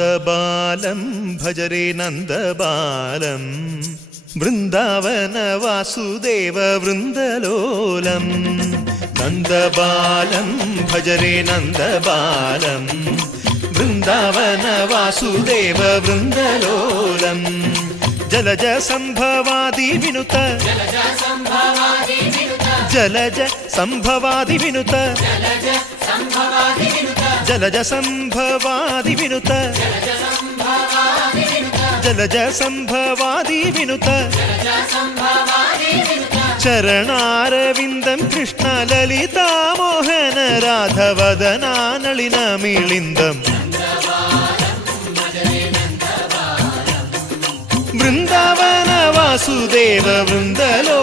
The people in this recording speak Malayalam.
നന്ദബാലം ഭജരേ നന്ദബാലം വൃന്ദാവന വാസുദേവ വൃന്ദലോലം നന്ദബാലം ഭജരേ നന്ദബാലം വൃന്ദാവന വാസുദേവ വൃന്ദലോലം ജലജ സംഭവാദി വിനുത ജലജ സംഭവാദി വിനുത ജലജ സംഭവാദി വിനുത ജലജ സംഭവാദി വിനുത ചരണാരവിന്ദം കൃഷ്ണ ലളിതാമോഹന രാധവദനാനളിനമിളിന്ദം വൃന്ദാവന വാസുദേവ വൃന്ദലോ